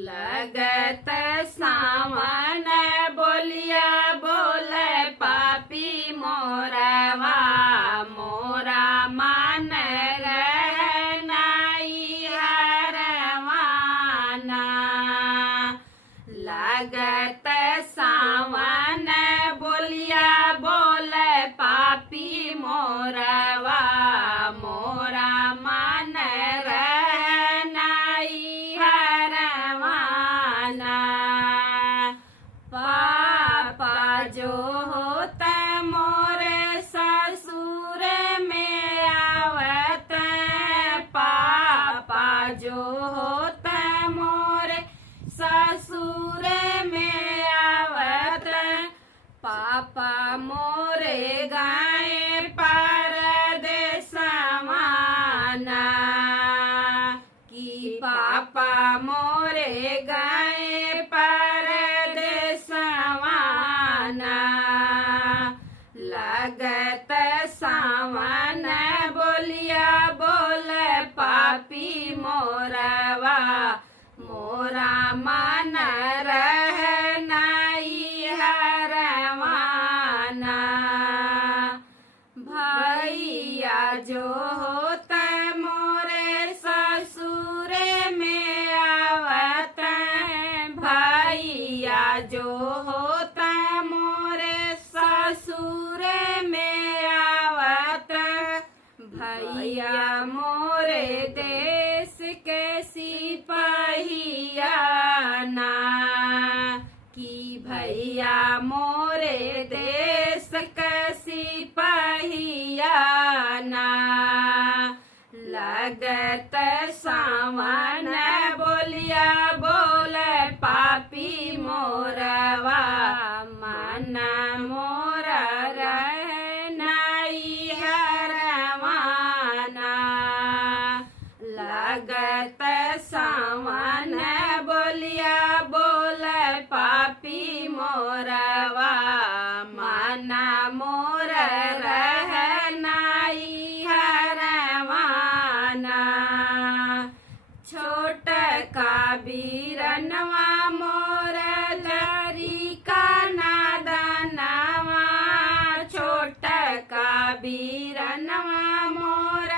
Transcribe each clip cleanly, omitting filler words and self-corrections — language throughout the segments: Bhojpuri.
लगत सावन बोलिया बोले पापी मोरवा मोरा मन रहनाई हरवाना। लगत सावन बोलिया बोले पापी मोरवा मोरा मन रहनाई हरवाना। पापा जो होता मोरे ससुर में आवत, पापा जो होता मोरे ससुर में आवत, पापा मोरे गाए परदेसवाना। कि पापा मोरे गाए परदेसवाना। लगत सावन बोलिया बोले पापी मोरवा मोरा मन रहनाई हरवाना। भैया जो होता मोरे ससुर में आवत, भैया जो होता मोरे ससुर में आवत, भैया मोरे देश के सिपहिया ना। कि भैया मोरे देश के सिपहिया ना। लगत सावन बोलिया बोले पापी मोरवा मन मोर रहनाई हरवाना। लगत सावन बोलिया बोले पापी मोरवा मन मोर रहनाई हरवाना। छोट का बीरनवा मोर लरिका नादनवा, छोट का बीरनवा मोर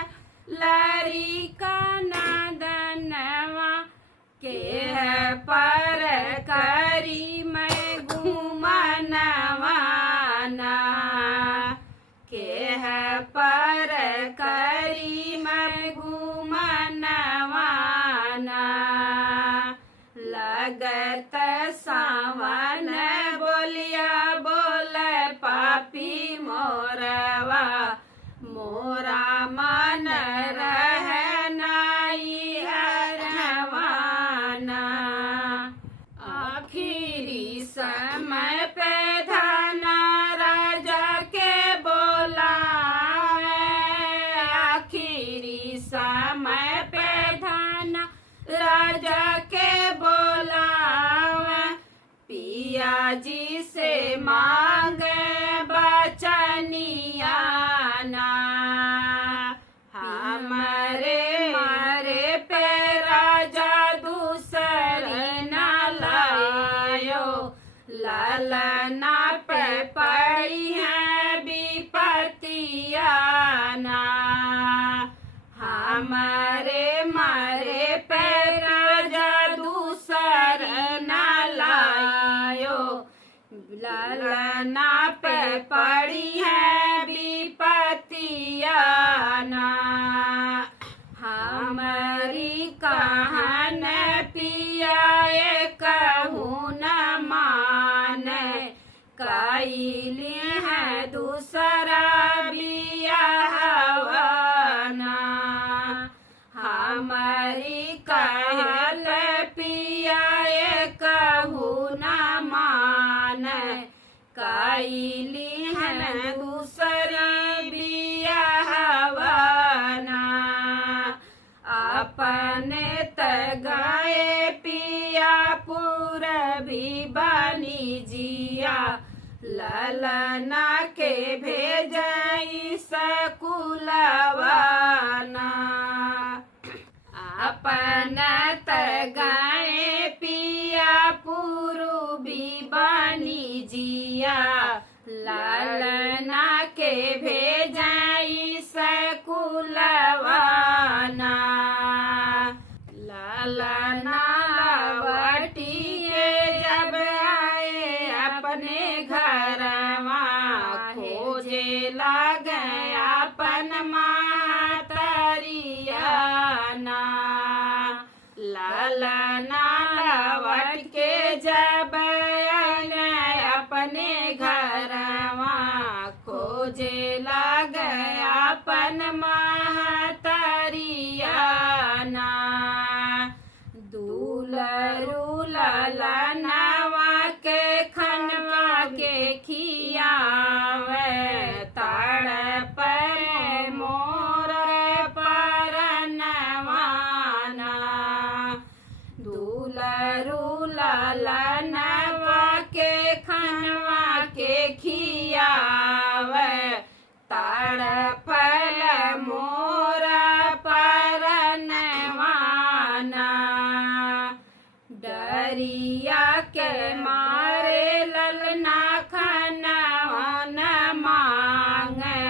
लरिका नादनवा। के पर करी मैं घूमनवाना, के पर करी मैं घूमनवाना। लगत सावन बोलिया बोले पापी मोरवा मोरा मन रहनाई हरवाना। आखिरी समय पे धना राजा के बोलावे, आखिरी समय पे धना राजा के बोलावे। पिया जी से मांगे बचनिया ना। हमारे मारे पे राजा दूसरी न लायो, ललना पे पड़ी है विपतिया ना। हमारे मारे पे राजा दूसर न लायो, ललना पे पड़ी है विपतिया ना। हमारी कहन पिया कहूँ न माने, कैली है दूसरा बियाहवाना। हमारी कहल पिया कहूँ न माने, कैली है दूसरा बियाहवाना। अपने तगाए पिया पूरबी बनी जिया, ललना के भेजाई सकुलवाना। अपन तगाए पी जब अपने घरवा खोजे लग अपन महतरिया ना दूलरू ललनवा के खनवा के खियावे तड़प मोर परनवाना दूलरू ललनवा के खनवा के खियावे तड़पल मोर परनवाना डरिया के मारे ललना खनवा न मांगे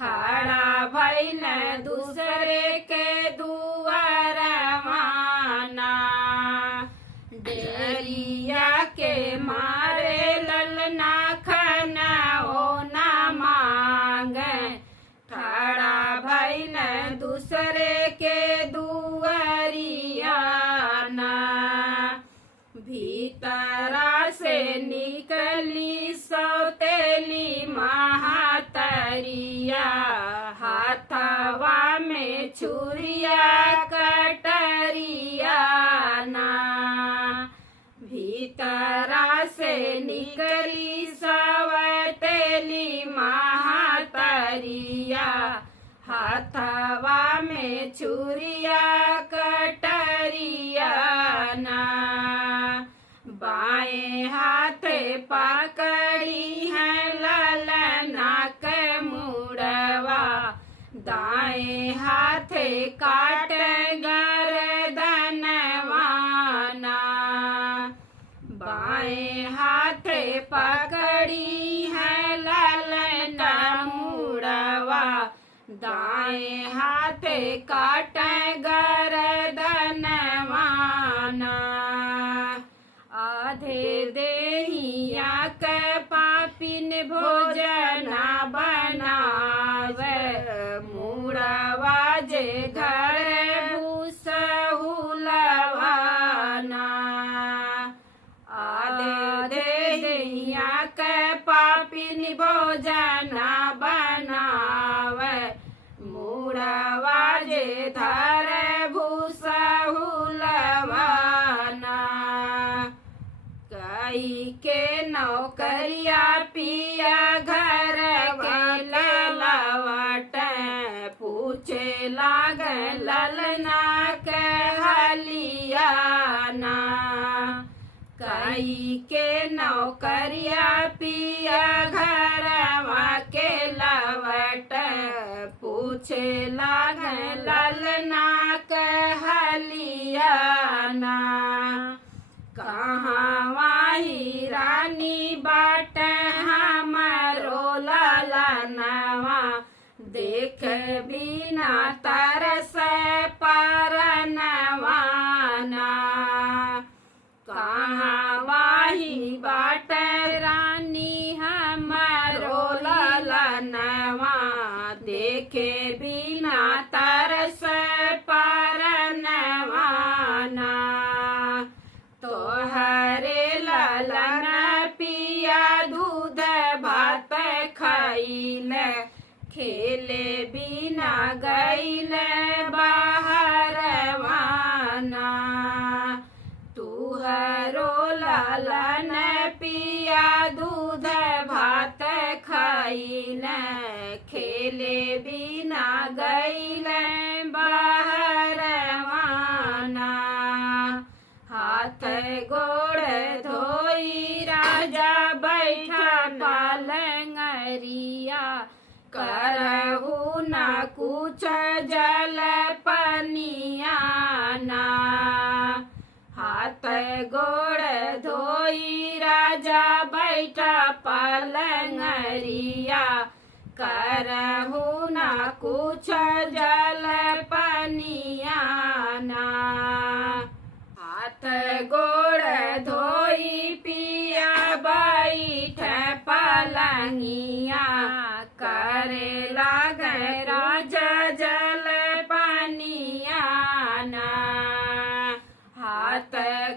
खड़ा भइल दूसरे के दुआरवाना डरिया के मारे ललना खनवा न मांगे खड़ा भइल दूसरे के दुआरियाना भीतरा से निकली सौतेली महातरिया हाथवा में छुरिया कटरिया ना भीतरा से निकली सौतेली महातरिया हाथवा में छुरिया कटरिया ना बाएं हाथे पकड़ी है ललना के मुड़वा दाएं हाथे काट गर्दनवाना बाएं हाथे पकड़ी है ललना मुड़वा दाएं हाथे काट गर्दनवाना आधे देहिया के पापिन भोजना बनावे मुड़वा जे घर भूसहुलवाना आधे देहिया के पापिन भोजना बनावे मुड़वा जे धर भूसहुलवाना कई के नौकरिया पिया घर के ललवट पूछे लाग ललना के हलियाना कई के नौकरिया पिया घरवा के लवट पूछे लाग ललना के हलियाना कहाँ ही रानी बाट हमरो ललनवा देख बिना तरस परनवाना कहाँ ही बाट रानी हमरो ललनवा देखे बिना तरस परनवाना तोहरे ललन पिया दूध भात खाइल खेले बिना गईल बाहरवाना तुहरो ललन पिया दूध भात खाइल खेले बिना गईल बाहरवाना हाथ गोड़ धोई राजा बैठा पालंगरिया करहु न कुछ जल पनियाना हाथ गोड़ धोई राजा बैठा पलंगरिया करहु न कुछ जल पनियाना हाथ गोड़ धोई पिया बैठ पलंगिया करे लाग राजा जल पनियाना हाथ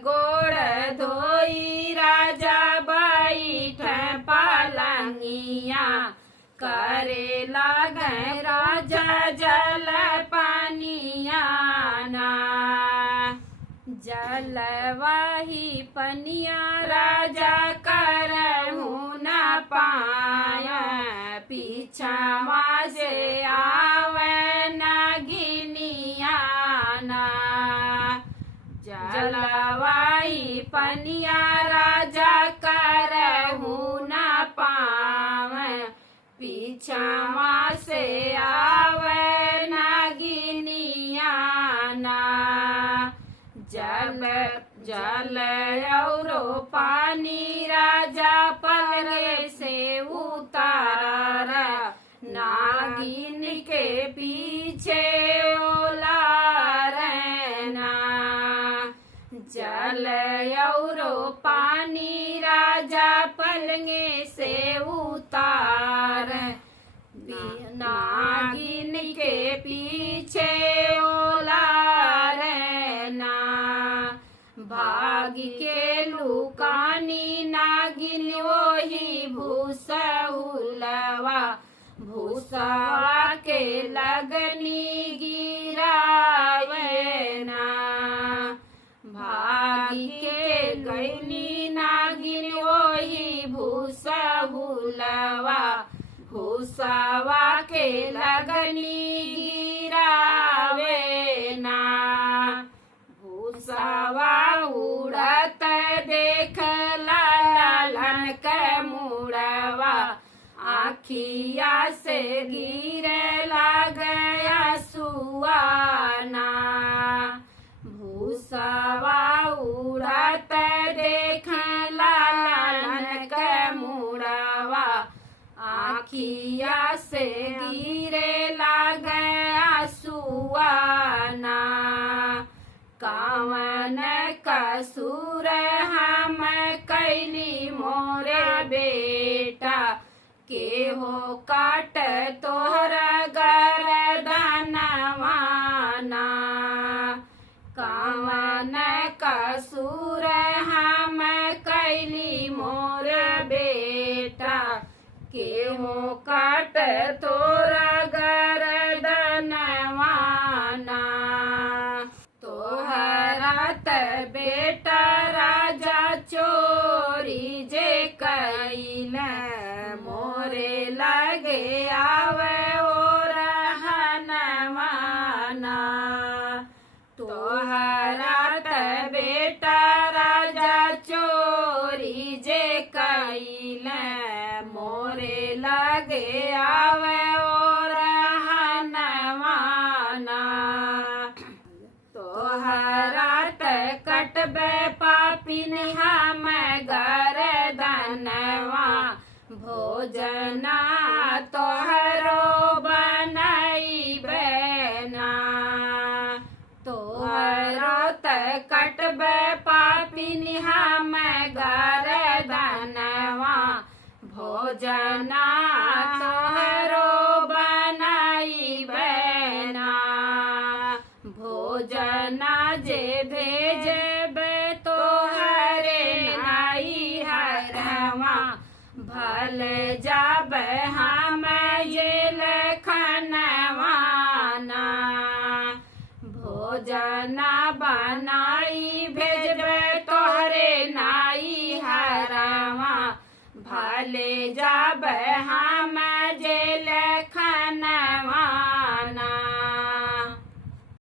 गोड़ धोई लागे राजा जल पनियाना जलवाही पनिया राजा करहु न पाया पीछवा से आवे नगिनियाना जलवाही पनिया राजा करहु न पावे पीछवा से आवे नगिनियाना जल औरो पानी राजा पलरे से उतार नागिन के पीछे ओला रहना जल औरो पानी राजा पलंगे से उतार नागिन के पीछे ओला रहना भाग के लुकानी नागिन वही भूसहुलवा भूसवा के लगनी गिरावेना भाग के गईनी नागिन वही भूसहुलवा भूसवा के लगनी गिरावेना भूसवा उड़त देख लालन के मुड़वा आखिया से गिरे लागया सुआना भूसवा उड़त देख लालन के मुड़वा आखिया से गिरे लागया सुआना कावन कसूर हम कैली मोरे बेटा के हो काट तोहर गर्दनवाना कावन कसूर हम कैली मोर बेटा के हो काट तोरा गर्दनवाना तोहरात बेटा राजा चोरी जे कैल मोरे लगे आवे ओ रहनवाना तोहरात बेटा राजा चोरी जे कैल मोरे लगे आवे ओ रहनवाना तोहरात कटबे पापिन हम गर्दनवा भोजना तोहरो बनैबेना तोहरात कटबे पापिन हम गर्दनवा भोजना तोहरो बनैबेना भोजना जे भेजबे तोहरे नाई हरवा भल जाबे हम ये लखनवाना भोजना बनाई भेजबे तोहरे नाई हरवा भले जाबे हम